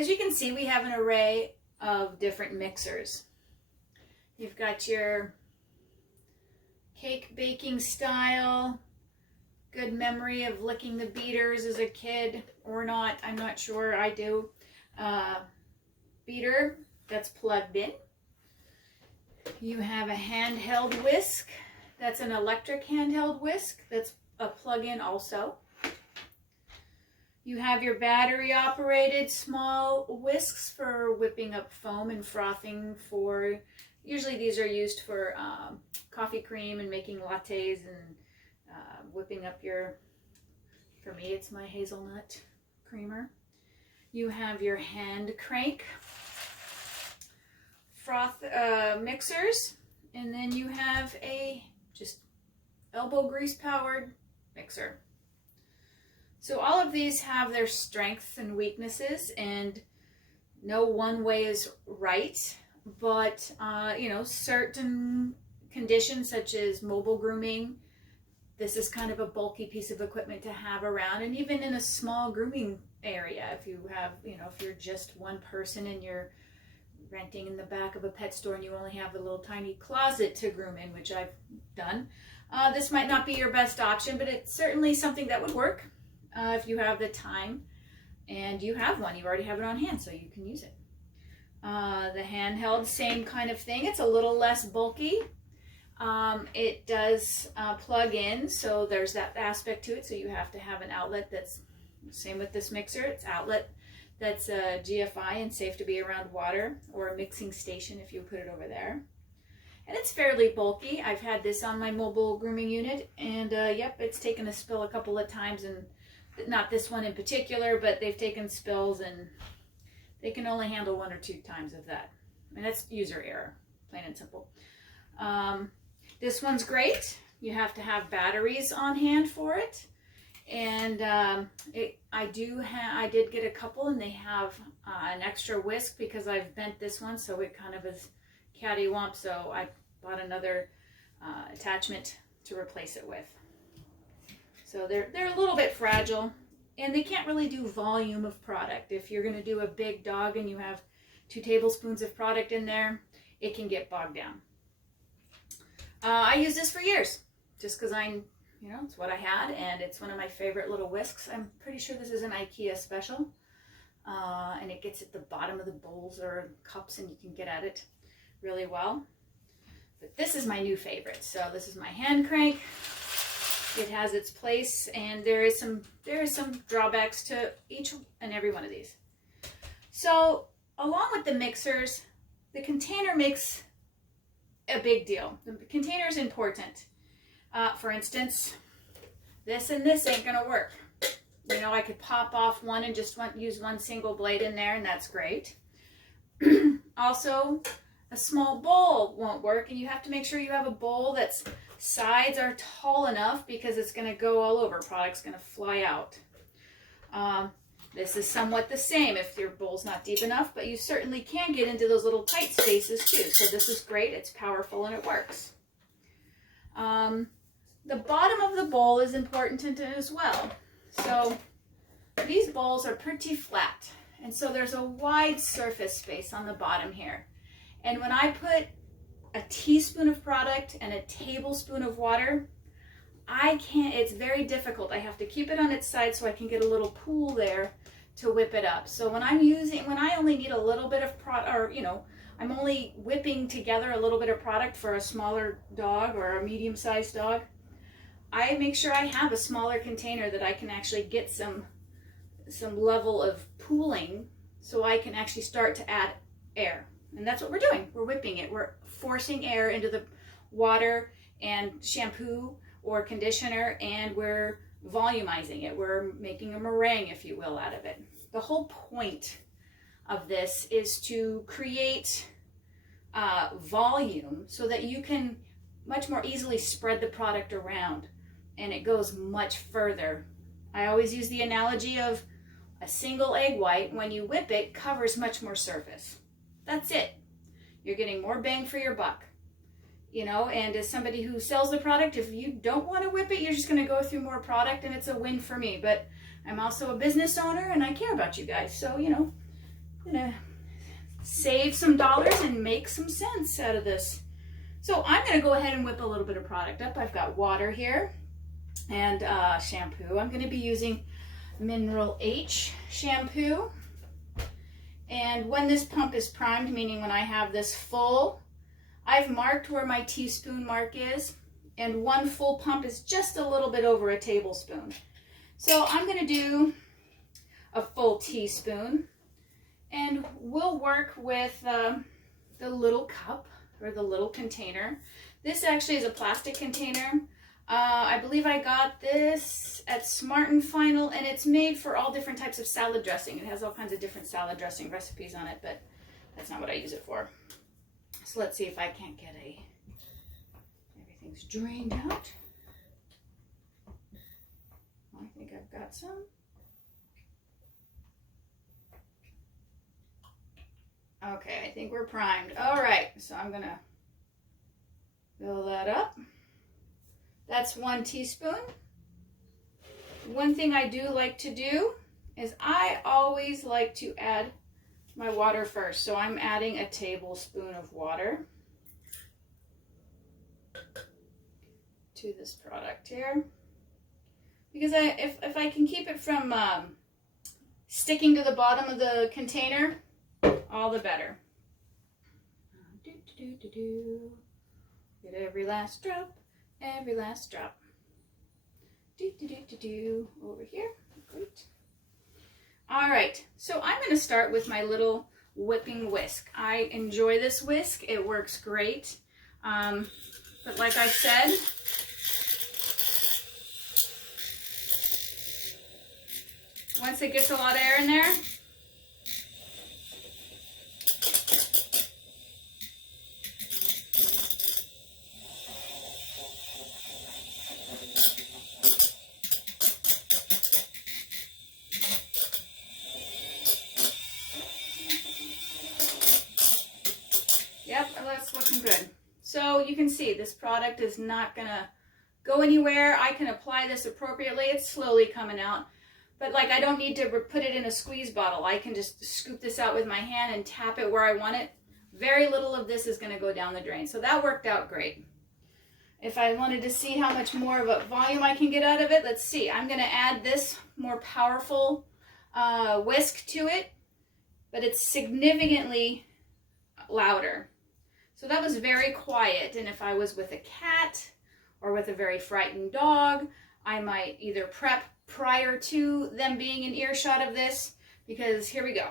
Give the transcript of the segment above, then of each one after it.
As you can see, we have an array of different mixers. You've got your cake baking style, good memory of licking the beaters as a kid, or not, I'm not sure, I do. Beater that's plugged in. You have a handheld whisk. That's an electric handheld whisk that's a plug-in also. You have your battery operated small whisks for whipping up foam and frothing for, usually these are used for coffee cream and making lattes and whipping up your, for me it's my hazelnut creamer. You have your hand crank froth mixers, and then you have a just elbow grease powered mixer. So all of these have their strengths and weaknesses, and no one way is right, but you know, certain conditions such as mobile grooming, this is kind of a bulky piece of equipment to have around, and even in a small grooming area, if you have, you know, if you're just one person and you're renting in the back of a pet store and you only have a little tiny closet to groom in, which I've done, this might not be your best option, but it's certainly something that would work if you have the time and you have one. You already have it on hand, so you can use it. The handheld, same kind of thing. It's a little less bulky. It does plug in, so there's that aspect to it. So you have to have an outlet that's, same with this mixer, it's outlet that's GFI and safe to be around water, or a mixing station if you put it over there. And it's fairly bulky. I've had this on my mobile grooming unit, and yep, it's taken a spill a couple of times, and not this one in particular, but they've taken spills and they can only handle 1 or 2 times of that. And that's user error, plain and simple. This one's great. You have to have batteries on hand for it. And I did get a couple, and they have an extra whisk because I've bent this one, so it kind of is cattywomp, so I bought another attachment to replace it with. So they're a little bit fragile, and they can't really do volume of product. If you're going to do a big dog and you have 2 tablespoons of product in there, it can get bogged down. I used this for years, just because you know, it's what I had, and it's one of my favorite little whisks. I'm pretty sure this is an IKEA special, and it gets at the bottom of the bowls or cups, and you can get at it really well. But this is my new favorite. So this is my hand crank. It has its place, and there is some drawbacks to each and every one of these. So along with the mixers, the container makes a big deal. The container is important. For instance, this and this ain't gonna work. You know, I could pop off one and just use one single blade in there, and that's great. Also, a small bowl won't work, and you have to make sure you have a bowl that's sides are tall enough, because it's going to go all over. Product's going to fly out. This is somewhat the same if your bowl's not deep enough, but you certainly can get into those little tight spaces too. So this is great. It's powerful and it works. The bottom of the bowl is important as well. So these bowls are pretty flat, and so there's a wide surface space on the bottom here. And when I put a teaspoon of product and a tablespoon of water, it's very difficult. I have to keep it on its side so I can get a little pool there to whip it up. So when I only need a little bit of product, or you know, I'm only whipping together a little bit of product for a smaller dog or a medium-sized dog, I make sure I have a smaller container that I can actually get some level of pooling, so I can actually start to add air. And that's what we're doing. We're whipping it. We're forcing air into the water and shampoo or conditioner, and we're volumizing it. We're making a meringue, if you will, out of it. The whole point of this is to create volume so that you can much more easily spread the product around, and it goes much further. I always use the analogy of a single egg white, when you whip it, covers much more surface. That's it. You're getting more bang for your buck. You know, and as somebody who sells the product, if you don't want to whip it, you're just going to go through more product, and it's a win for me. But I'm also a business owner, and I care about you guys. So, you know, I'm gonna save some dollars and make some sense out of this. So I'm gonna go ahead and whip a little bit of product up. I've got water here and shampoo. I'm gonna be using Mineral H shampoo. And when this pump is primed, meaning when I have this full, I've marked where my teaspoon mark is, and one full pump is just a little bit over a tablespoon. So I'm gonna do a full teaspoon, and we'll work with the little cup or the little container. This actually is a plastic container. I believe I got this at Smart and Final, and it's made for all different types of salad dressing. It has all kinds of different salad dressing recipes on it, but that's not what I use it for. So let's see if I can't get everything's drained out. I think I've got some. Okay, I think we're primed. All right, so I'm gonna fill that up. That's 1 teaspoon. One thing I do like to do is I always like to add my water first. So I'm adding a tablespoon of water to this product here. Because if I can keep it from sticking to the bottom of the container, all the better. Get every last drop. Every last drop. Over here. Great. All right, so I'm going to start with my little whipping whisk. I enjoy this whisk. It works great. But like I said, once it gets a lot of air in there, yep, that's looking good. So you can see this product is not gonna go anywhere. I can apply this appropriately. It's slowly coming out. But like, I don't need to put it in a squeeze bottle. I can just scoop this out with my hand and tap it where I want it. Very little of this is gonna go down the drain. So that worked out great. If I wanted to see how much more of a volume I can get out of it, let's see. I'm gonna add this more powerful whisk to it, but it's significantly louder. So that was very quiet, and if I was with a cat or with a very frightened dog, I might either prep prior to them being in earshot of this, because here we go.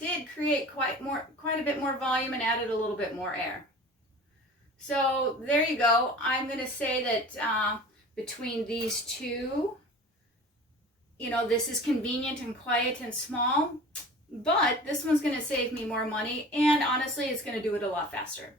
Did create quite a bit more volume and added a little bit more air. So there you go. I'm going to say that between these two, you know, this is convenient and quiet and small, but this one's going to save me more money, and honestly, it's going to do it a lot faster.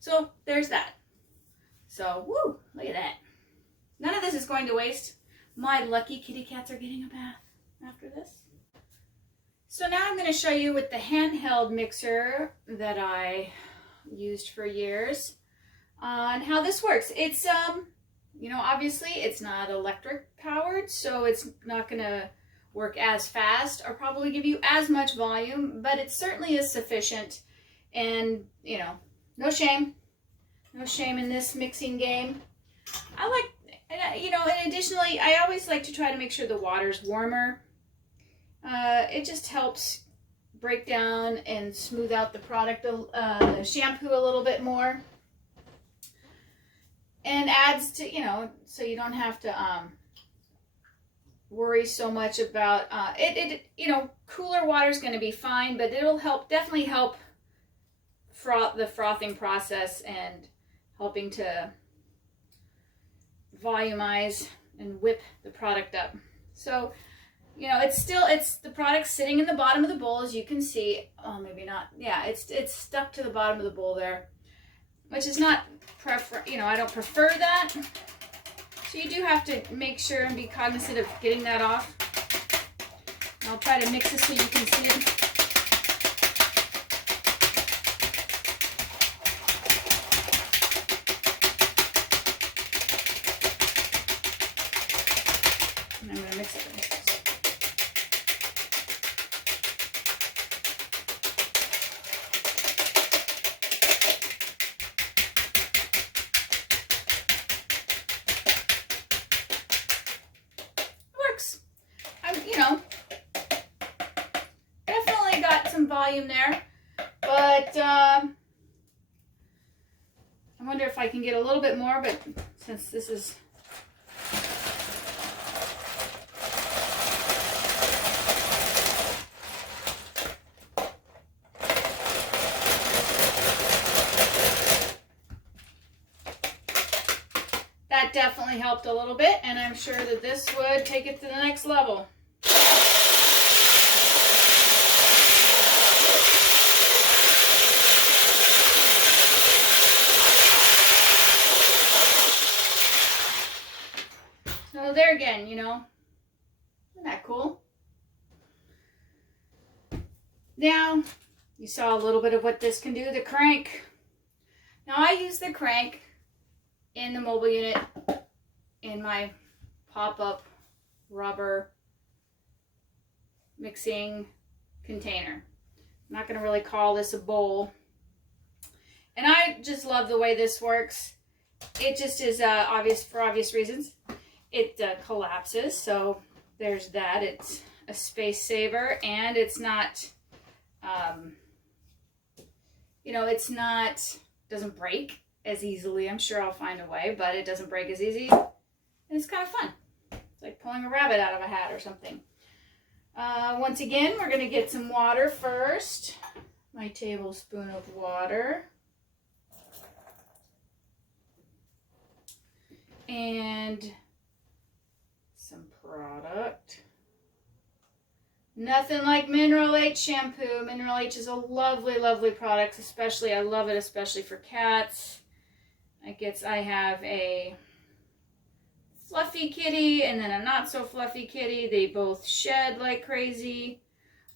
So there's that. So, woo, look at that. None of this is going to waste. My lucky kitty cats are getting a bath after this. So now I'm going to show you with the handheld mixer that I used for years on how this works. It's, you know, obviously it's not electric powered, so it's not going to work as fast or probably give you as much volume, but it certainly is sufficient. And, you know, no shame in this mixing game. I like, you know, and additionally, I always like to try to make sure the water's warmer. It just helps break down and smooth out the product, the shampoo a little bit more, and adds to, you know, so you don't have to worry so much about it. You know, cooler water is going to be fine, but it'll definitely help the frothing process and helping to volumize and whip the product up. So, you know, it's the product sitting in the bottom of the bowl, as you can see. Oh, maybe not. Yeah, it's stuck to the bottom of the bowl there, which is not you know, I don't prefer that. So you do have to make sure and be cognizant of getting that off. I'll try to mix it so you can see it. And I'm going to mix it. Works. You know, definitely got some volume there, but I wonder if I can get a little bit more, but since this is that definitely helped a little bit, and I'm sure that this would take it to the next level. So there again, you know, isn't that cool? Now, you saw a little bit of what this can do, the crank. Now I use the crank in the mobile unit in my pop-up rubber mixing container. I'm not going to really call this a bowl. And I just love the way this works. It just is obvious for obvious reasons. It collapses, so there's that. It's a space saver, and it's not, you know, it's not, doesn't break as easily. I'm sure I'll find a way, but it doesn't break as easy. And it's kind of fun. It's like pulling a rabbit out of a hat or something. Once again, we're going to get some water first. My tablespoon of water. And some product. Nothing like Mineral H shampoo. Mineral H is a lovely, lovely product. Especially, I love it, especially for cats. I have a fluffy kitty and then a not so fluffy kitty. They both shed like crazy.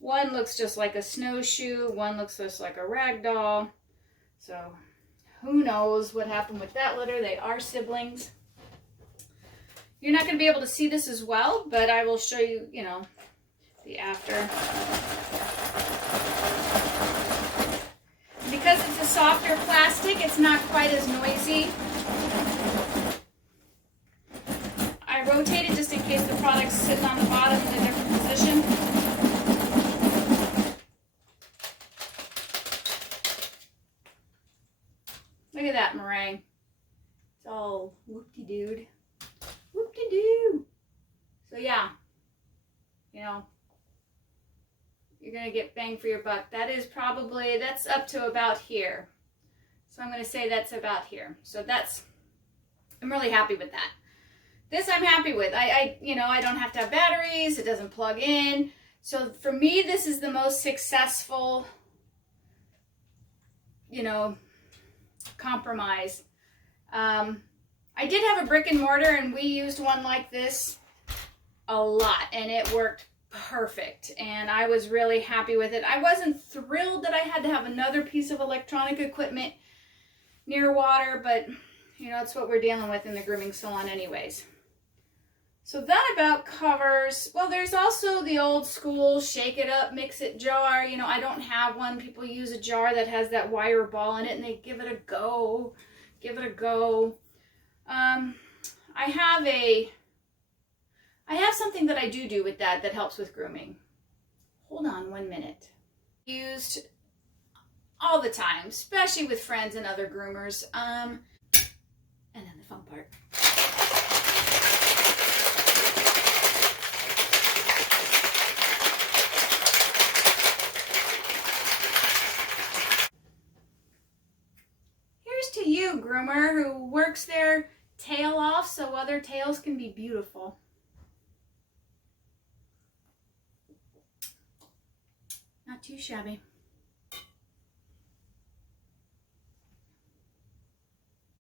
One looks just like a snowshoe. One looks just like a rag doll. So who knows what happened with that litter. They are siblings. You're not going to be able to see this as well, but I will show you, you know, the after. Because it's a softer plastic, it's not quite as noisy. I rotate it just in case the product's sitting on the bottom in a different position. Look at that meringue. It's all whoop-de-doo. Whoop-de-doo. So yeah, you know, you're going to get bang for your buck. That is probably, that's up to about here. So I'm going to say that's about here. So that's, I'm really happy with that. This I'm happy with. You know, I don't have to have batteries. It doesn't plug in. So for me, this is the most successful, you know, compromise. I did have a brick and mortar, and we used one like this a lot, and it worked perfect, and I was really happy with it. I wasn't thrilled that I had to have another piece of electronic equipment near water, but you know, it's what we're dealing with in the grooming salon anyways. So that about covers, well, there's also the old school shake it up, mix it jar. You know, I don't have one. People use a jar that has that wire ball in it, and they give it a go. Give it a go. I have something that I do with that helps with grooming. Hold on 1 minute. Used all the time, especially with friends and other groomers. And then the fun part. Here's to you, groomer, who works their tail off so other tails can be beautiful. Not too shabby.